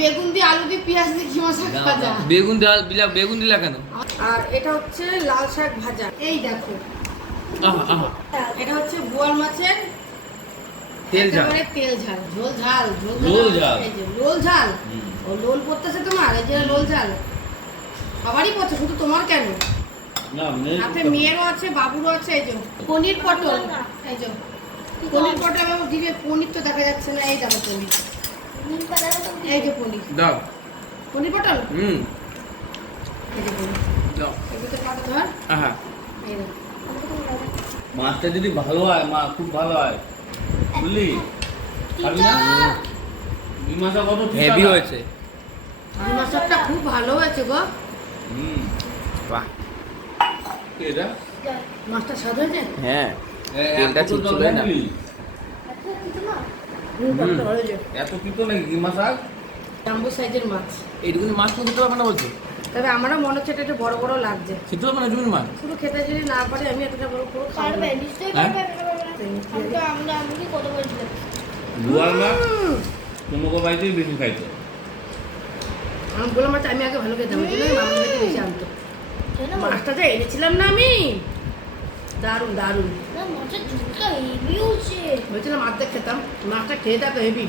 বেগুন দিয়ে আলু দিয়ে পেঁয়াজ দিয়ে কিমা শাক ভাজা। বেগুন দিলা কেন? আর এটা হচ্ছে লাল শাক ভাজা। এই দেখো এটা হচ্ছে বোয়াল মাছের তেল ঝাল, তেল ঝাল, ঝোল ঝাল, লোল ঝাল, এই যে লোল ঝাল। ও লোল পড়তেছে তোমার, এই যে লোল ঝাল সবারই পড়ছে, শুধু তোমার কেন? না সাথে মেয়েরও আছে, বাবুরও আছে। এই যে পনির পটল, এই যে পনির পটল এবং দিবে। পনির তো দেখা যাচ্ছে না, এই দেখো পনির, এই যে পনির দাও, পনির পটল। এই যে পনির দাও, এদিকে কাটো ধর। এই দেখো মাছটা যদি ভালো হয়, মা খুব ভালো হয়, বুঝলি? খাবি না? এই মাছটা কত হেভি হয়েছে। এই মাছটা খুব ভালো হয়েছে গো। বাহ, এটা মাছটা স্বাদ হয়েছে। হ্যাঁ, তেলটা চুলচুলে না। এত পিতো নাকি কি মাছ? আর জাম্বো সাইজের মাছ, এইটুকুনি মাছ তো খেতে পারবে না বলছো? তবে আমারও মনে হচ্ছে এটা একটু বড় বড় লাগছে। খেতে পারবে না তুমি মাছ? শুধু খেতে যদি না পারে আমি এতটা বড় পুরো খাবো পারবে না। নিশ্চয়ই হ্যাঁ? পারবে। আমরা কি কত বলছিলাম? বোয়াল মাছ তোমাকে বাড়িতেই বেশি খাইতো। আমি বললাম মাছ আমি আগে ভালো খেতাম, ওই জন্য মামার বাড়িতে বেশি আনতো। মাছটা যে এনেছিলাম না আমি, দারুণ দারুণ না মাছের ঝোলটা হেভি হচ্ছে। বলছিলাম মাছটা খেতাম, মাছটা খেয়ে থাকো হেভি।